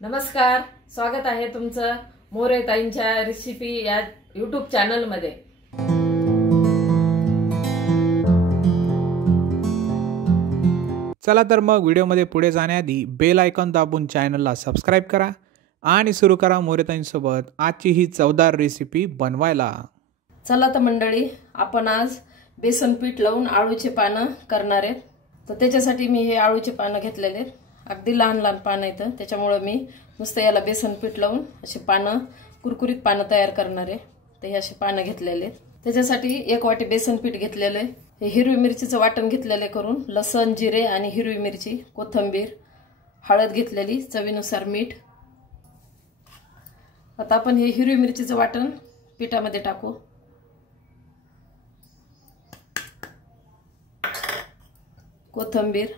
नमस्कार, स्वागत आहे तुमचं मोरे ताईंच्या रेसिपी या YouTube चॅनल मध्ये। चला तर मग व्हिडिओमध्ये पुढे जाण्याआधी बेल आयकॉन दाबून चॅनलला सबस्क्राइब करा आणि सुरू करा मोरे ताईंसोबत आजची ही चवदार रेसिपी बनवायला। चला तर मंडळी, आपण आज बेसन पीठ लावून आळूचे पानं करणार आहे। तर त्याच्यासाठी मी हे आळूचे पानं घेतलेले आहेत, अगदी लहान लहान पानं आहेत, त्याच्यामुळे मी नुसतं याला बेसन पीठ लावून असे पानं कुरकुरीत पानं तयार करणार आहे। तर हे असे पानं घेतलेले आहेत। त्याच्यासाठी 1 वाटी बेसन पीठ घेतलेले आहे। हे हिरवी मिरचीचं वाटण घेतलेले करून, लसण, जिरे आणि हिरवी मिरची, कोथिंबीर, हळद घेतलेली, चवीनुसार मीठ। आता आपण हे हिरवी मिरचीचं वाटण पिठामध्ये टाकू। कोथिंबीर,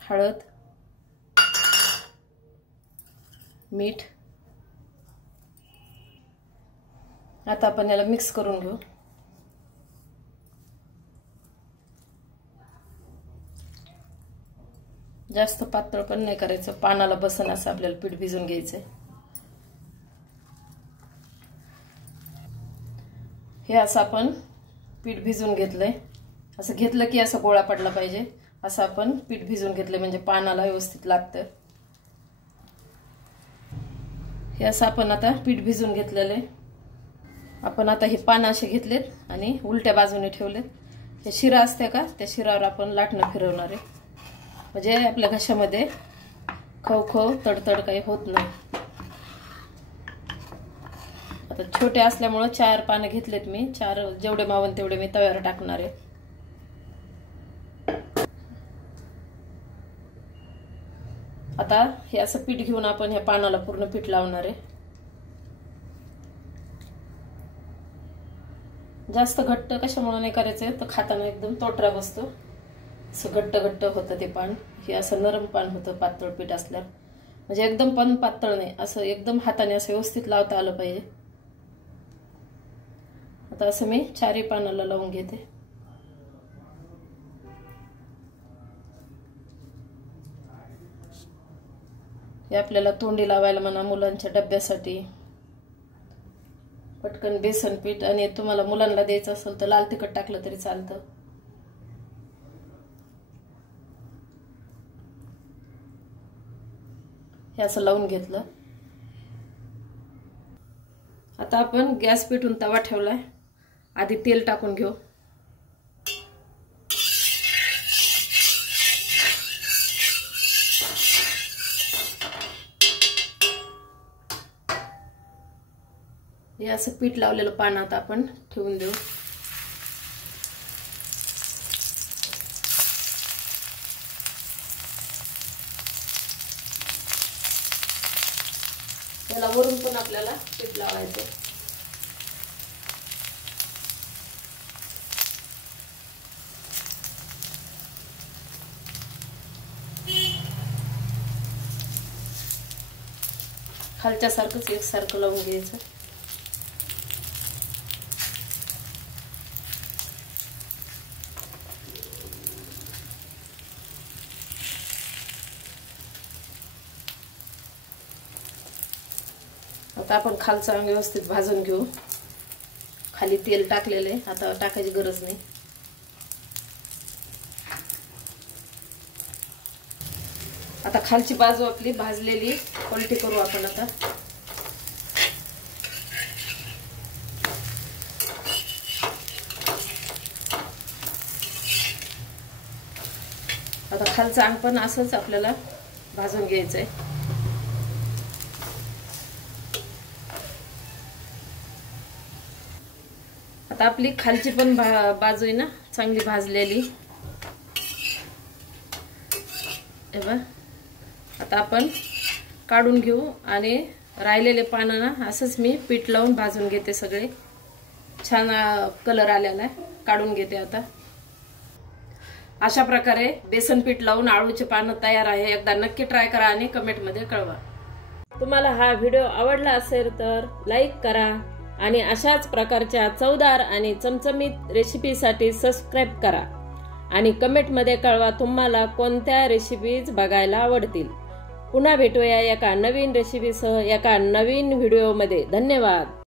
हळद, मीठ। आता आपण याला मिक्स करून घेऊ। जास्त पातळ पण नाही करायचं, पानाला बसन असं आपल्याला पीठ भिजून घ्यायचंय। हे असं आपण पीठ भिजून घेतलंय। असं घेतलं की असं गोळा पडला पाहिजे, असं आपण पीठ भिजून घेतलंय म्हणजे पानाला व्यवस्थित लागतं। हे असं आपण आता पीठ भिजून घेतलेलं आहे। आपण आता हे पान असे घेतलेत आणि उलट्या बाजूने ठेवलेत। हे शिरा असते का, त्या शिरावर आपण लाटणं फिरवणार आहे, म्हणजे आपल्या घशामध्ये खव तडतड काही होत नाही। आता छोटे असल्यामुळे 4 पानं घेतलेत मी, 4 जेवढे मावन तेवढे मी तव्यावर टाकणार आहे। आता हे असं पीठ घेऊन आपण ह्या पानाला पूर्ण पीठ लावणार आहे। जास्त घट्ट कशामुळे नाही करायचंय, तर खाताना एकदम तोटरा बसतो, असं घट्ट घट्ट होतं ते पान। हे असं नरम पान होतं पातळ पीठ असल्यावर, म्हणजे एकदम पण पातळ नाही, असं एकदम हाताने असं व्यवस्थित लावता आलं पाहिजे। आता असं मी 4 पानाला लावून घेते। हे आपल्याला तोंडी लावायला म्हणा, मुलांच्या डब्यासाठी पटकन बेसन पीठ, आणि तुम्हाला मुलांना द्यायचं असेल तर लाल तिखट टाकलं तरी चालतं। हे असं लावून घेतलं। आता आपण गॅस पेटून तवा ठेवलाय, आधी तेल टाकून घेऊ। हे असं पीठ लावलेलं पान आता आपण ठेवून देऊ। त्याला वरून पण आपल्याला पीठ लावायचं। खालच्या सारखंच एकसारखं लावून घ्यायचं। आता आपण खालचा व्यवस्थित भाजून घेऊ। खाली तेल टाकलेले, आता टाकायची गरज नाही। आता खालची बाजू आपली भाजलेली पलटी करू आपण। आता खालचं अंग पण असंच आपल्याला भाजून घ्यायचंय। आता आपली खालची पण बाजू आहे ना चांगली भाजलेली। आता आपण काढून घेऊ आणि राहिलेले पानं ना असंच मी पीठ लावून भाजून घेते। सगळे छान कलर आलेला आहे, काढून घेते। आता अशा प्रकारे बेसन पीठ लावून आळूचे पानं तयार आहे। एकदा नक्की ट्राय करा आणि कमेंट मध्ये कळवा। तुम्हाला हा व्हिडिओ आवडला असेल तर लाईक करा आणि अशाच प्रकारच्या चवदार आणि चमचमीत रेसिपीसाठी सबस्क्राइब करा आणि कमेंट मध्ये कळवा तुम्हाला कोणत्या रेसिपीज बघायला आवडतील। पुन्हा भेटूया एका नवीन रेसिपीसह एका नवीन व्हिडिओमध्ये. धन्यवाद.